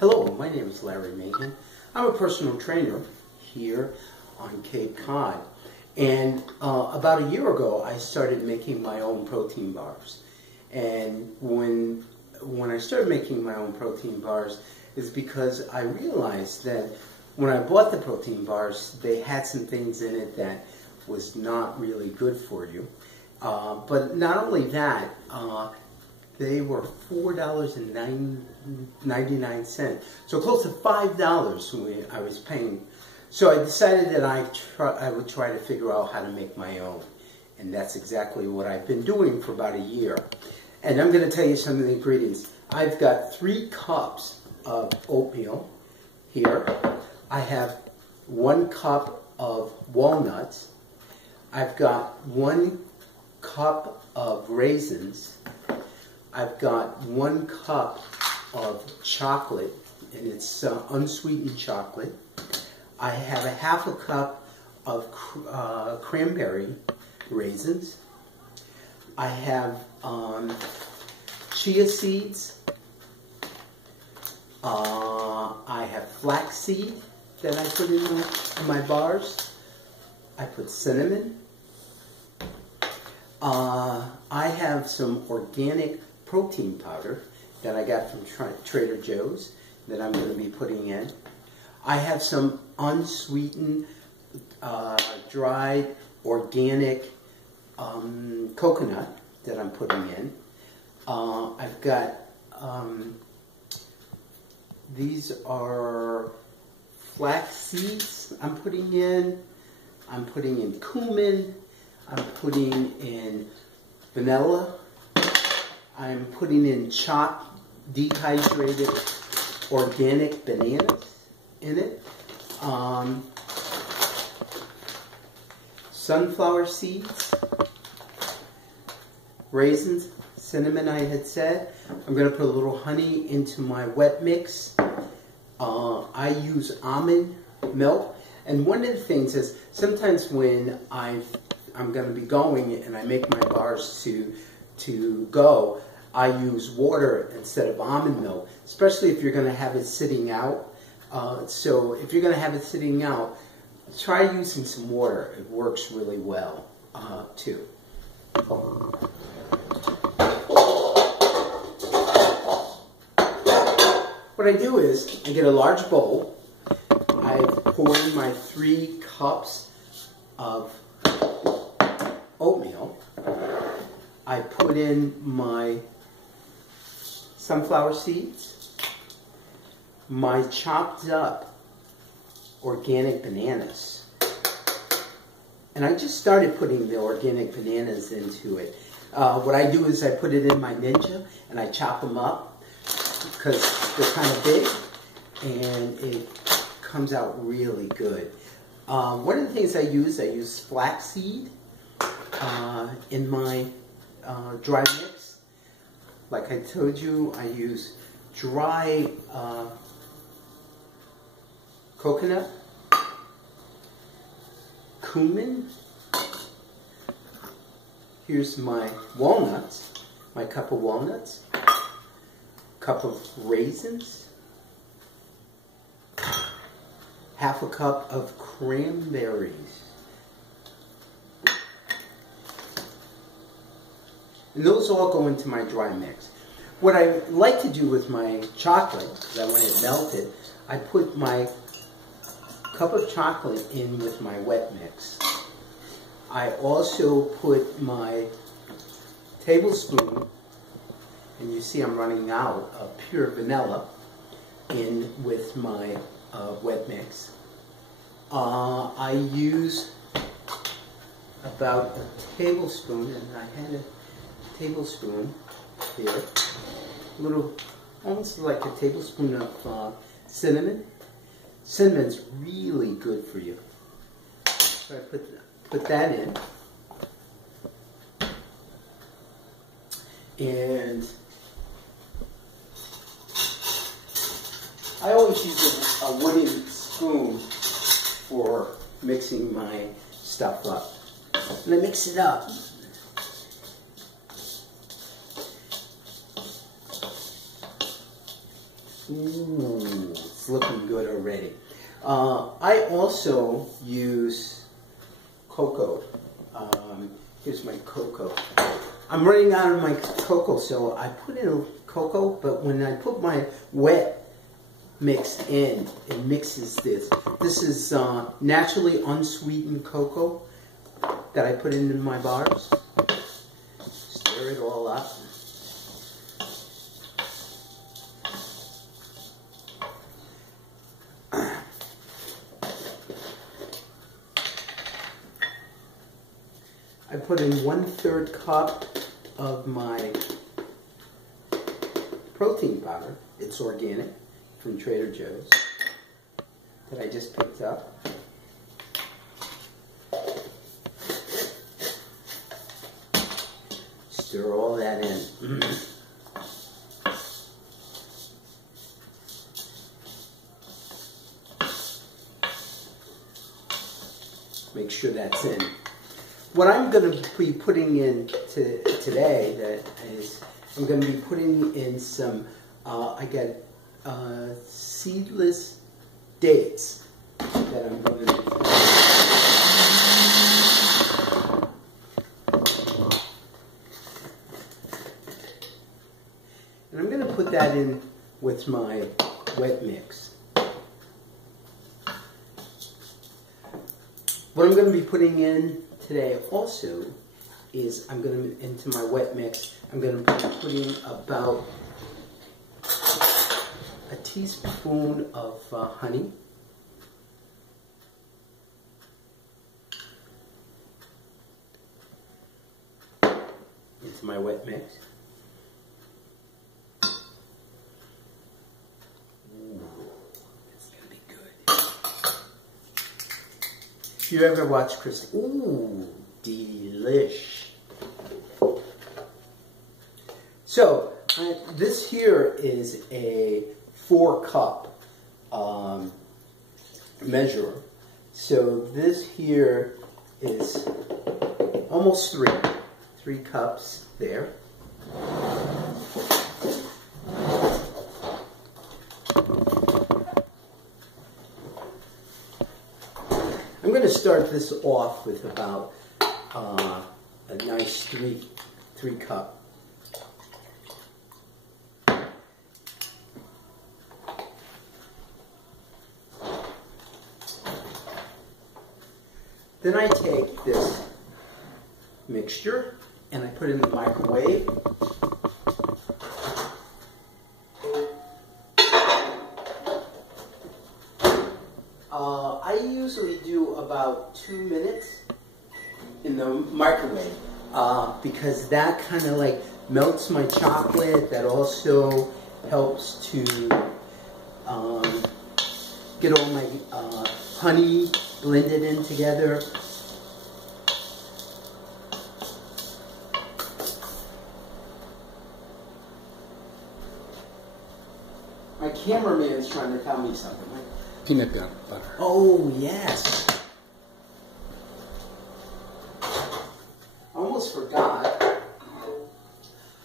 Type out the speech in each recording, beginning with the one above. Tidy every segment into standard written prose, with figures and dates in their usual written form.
Hello, my name is Larry Mahan. I'm a personal trainer here on Cape Cod. And about a year ago, I started making my own protein bars. And when I started making my own protein bars, is because I realized that when I bought the protein bars, they had some things in it that was not really good for you. But not only that, they were $4.99, so close to $5 when I was paying. So I decided that I would try to figure out how to make my own, and that's exactly what I've been doing for about a year. And I'm going to tell you some of the ingredients. I've got 3 cups of oatmeal here. I have 1 cup of walnuts. I've got 1 cup of raisins. I've got 1 cup of chocolate, and it's unsweetened chocolate. I have a half a cup of cranberry raisins. I have chia seeds. I have flaxseed that I put in my bars. I put cinnamon. I have some organic protein powder that I got from Trader Joe's that I'm going to be putting in. I have some unsweetened, dried, organic coconut that I'm putting in. I've got, these are flax seeds I'm putting in. I'm putting in cumin. I'm putting in vanilla. I'm putting in chopped, dehydrated, organic bananas in it. Sunflower seeds, raisins, cinnamon I had said. I'm going to put a little honey into my wet mix. I use almond milk. And one of the things is sometimes when I'm going to be going and I make my bars to go, I use water instead of almond milk, especially if you're going to have it sitting out. So if you're going to have it sitting out, try using some water. It works really well too. What I do is I get a large bowl. I pour in my 3 cups of oatmeal. I put in my sunflower seeds, my chopped up organic bananas. And I just started putting the organic bananas into it. What I do is I put it in my Ninja and I chop them up because they're kind of big and it comes out really good. One of the things I use flaxseed in my dry mix. Like I told you, I use dry coconut, cumin. Here's my walnuts, my cup of walnuts, cup of raisins, half a cup of cranberries. And those all go into my dry mix. What I like to do with my chocolate, because I want it melted, I put my cup of chocolate in with my wet mix. I also put my tablespoon, and you see I'm running out of pure vanilla, in with my wet mix. I use about a tablespoon, and I had a tablespoon here, little, almost like a tablespoon of cinnamon. Cinnamon's really good for you. So I put that in, and I always use a wooden spoon for mixing my stuff up. And I mix it up. Ooh, it's looking good already. I also use cocoa. Here's my cocoa. I'm running out of my cocoa, so I put in cocoa, but when I put my wet mix in, it mixes this. This is naturally unsweetened cocoa that I put in my bars. Stir it all up. I put in 1/3 cup of my protein powder. It's organic from Trader Joe's that I just picked up. Stir all that in. Make sure that's in. What I'm going to be putting in today, that is, I'm going to be putting in some, I got seedless dates that I'm going to be. And I'm going to put that in with my wet mix. What I'm going to be putting in today also is into my wet mix, I'm going to be putting about a teaspoon of honey. Into my wet mix. Ooh, it's going to be good. If you ever watch Chris, ooh, delish. So, this here is a 4-cup measure. So this here is almost 3 cups there. I'm going to start this off with about a nice 3 cup. Then I take this mixture and I put it in the microwave. I usually do about 2 minutes in the microwave because that kind of like melts my chocolate. That also helps to get all my honey blended in together. My cameraman is trying to tell me something. Peanut butter. Oh, yes. I almost forgot.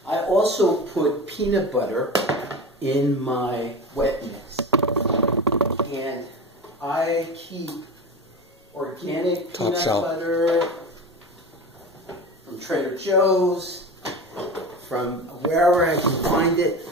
I also put peanut butter in my wet mix. And I keep organic peanut butter from Trader Joe's, from wherever I can find it.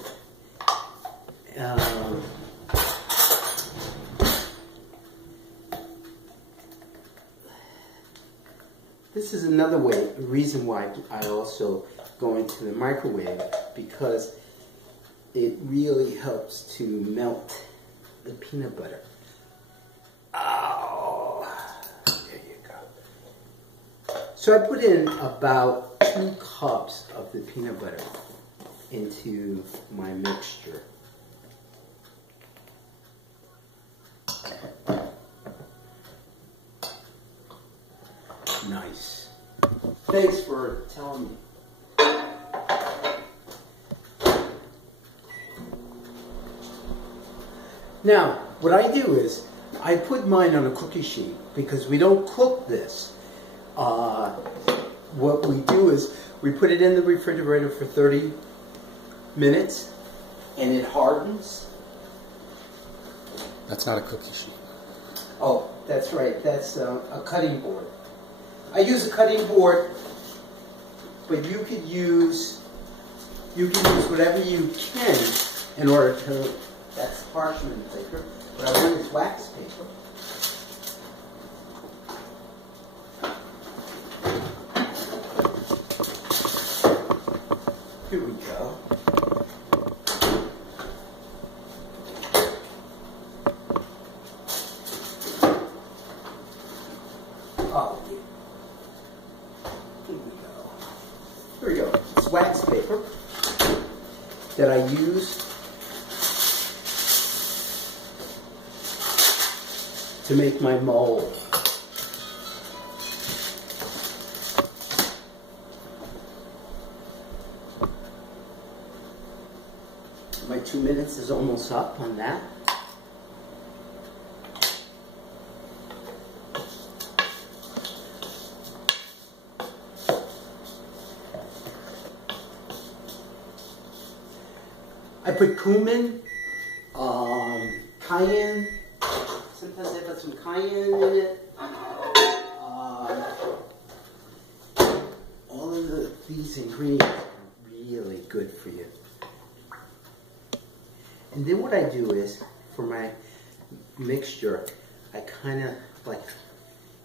This is another reason why I also go into the microwave, because it really helps to melt the peanut butter. Oh, there you go. So I put in about 2 cups of the peanut butter into my mixture. Nice. Thanks for telling me. Now, what I do is I put mine on a cookie sheet because we don't cook this. What we do is we put it in the refrigerator for 30 minutes and it hardens. That's not a cookie sheet. Oh, that's right. That's a cutting board. I use a cutting board, but you could use whatever you can in order to. That's parchment paper. What I want is wax paper. Here we go. Oh, here we go. Here we go. It's wax paper that I use to make my mold. My 2 minutes is almost up on that. I put cumin, cayenne. Sometimes I put some cayenne in it. All of these ingredients are really good for you. And then what I do is, for my mixture, I kind of like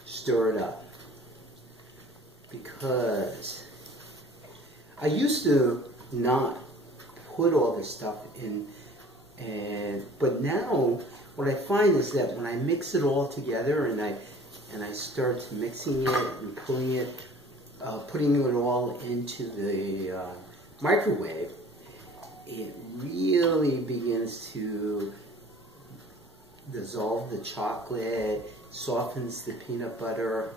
stir it up. Because I used to not put all this stuff in, but now what I find is that when I mix it all together and I start mixing it and putting it all into the microwave, it really begins to dissolve the chocolate, softens the peanut butter.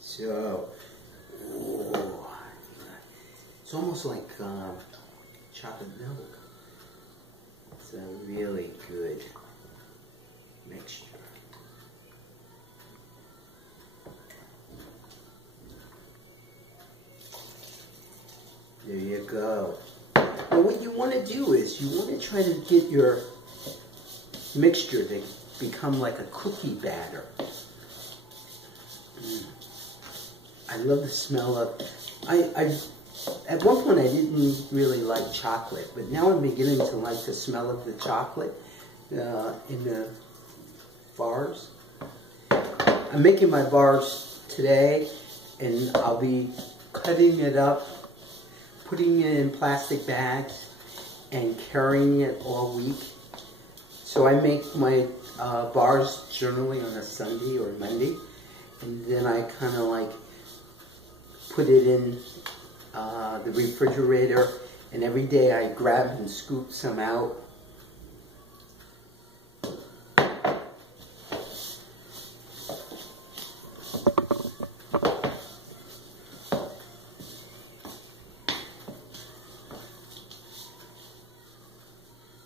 So, it's almost like chocolate milk. It's a really good mixture. There you go. Now what you want to do is you want to try to get your mixture to become like a cookie batter. I love the smell of. At one point I didn't really like chocolate, but now I'm beginning to like the smell of the chocolate in the bars. I'm making my bars today, and I'll be cutting it up, putting it in plastic bags, and carrying it all week. So I make my bars generally on a Sunday or Monday, and then I kind of like put it in the refrigerator, and every day I grab and scoop some out.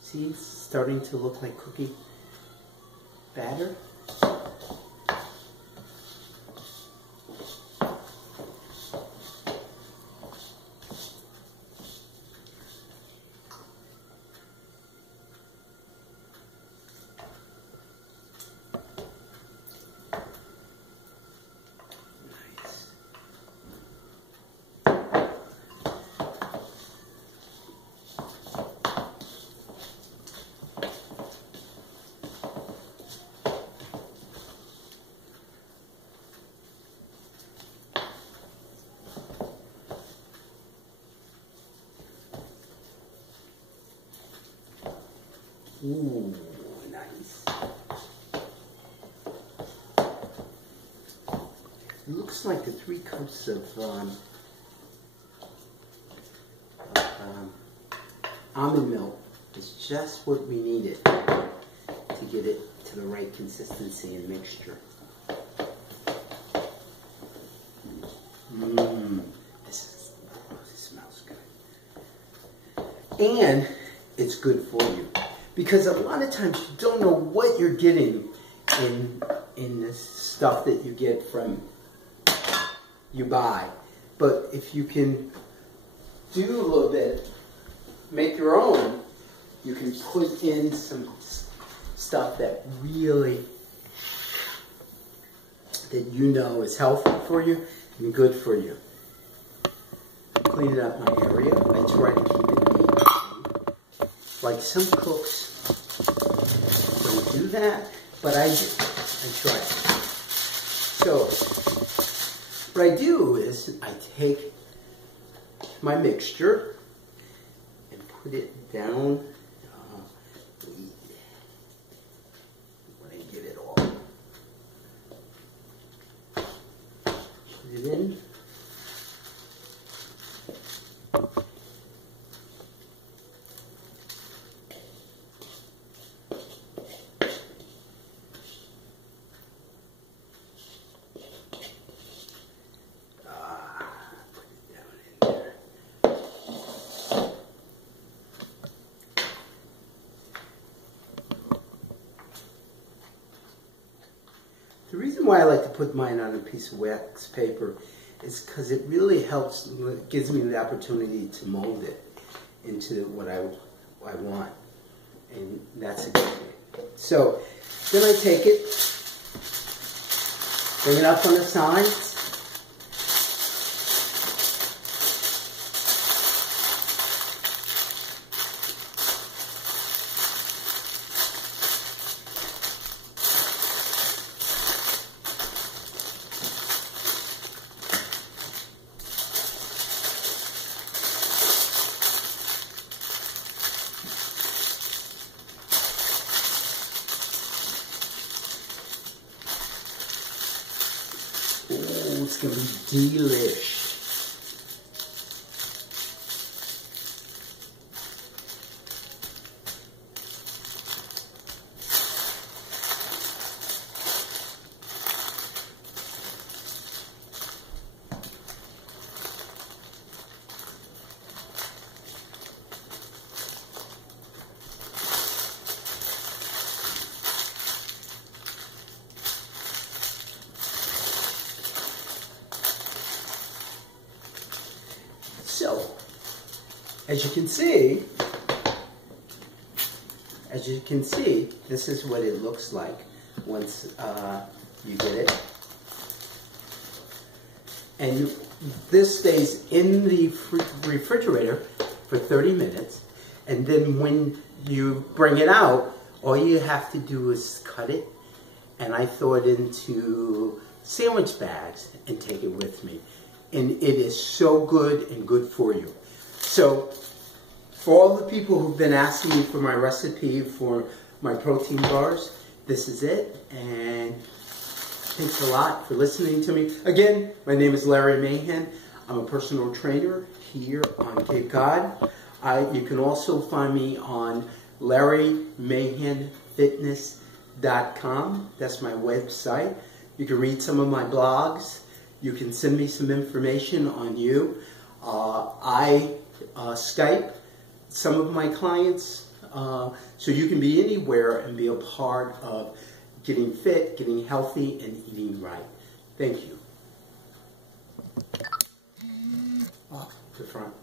See, it's starting to look like cookie batter. Ooh, nice. It looks like the 3 cups of almond milk is just what we needed to get it to the right consistency and mixture. This smells good. And it's good for you. Because a lot of times you don't know what you're getting in this stuff that you get from, you buy. But if you can do a little bit make your own, you can put in some stuff that really, that you know is healthy for you and good for you. Cleaning up my area. I try to keep it neat. Like some cooks don't do that, but I do. I try. So, what I do is I take my mixture and put it down. When I get it all, put it in. The reason why I like to put mine on a piece of wax paper is because it really helps, gives me the opportunity to mold it into what I want. And that's a good thing. So then I take it, bring it up on the sides. Oh, it's going to be delish. So, as you can see, this is what it looks like once you get it. And this stays in the refrigerator for 30 minutes. And then when you bring it out, all you have to do is cut it. And I throw it into sandwich bags and take it with me. And it is so good and good for you. So, for all the people who've been asking me for my recipe for my protein bars, this is it. And thanks a lot for listening to me. Again, my name is Larry Mahan. I'm a personal trainer here on Cape Cod. You can also find me on LarryMahanFitness.com. That's my website. You can read some of my blogs. You can send me some information on you. I Skype some of my clients, so you can be anywhere and be a part of getting fit, getting healthy, and eating right. Thank you. Off the front.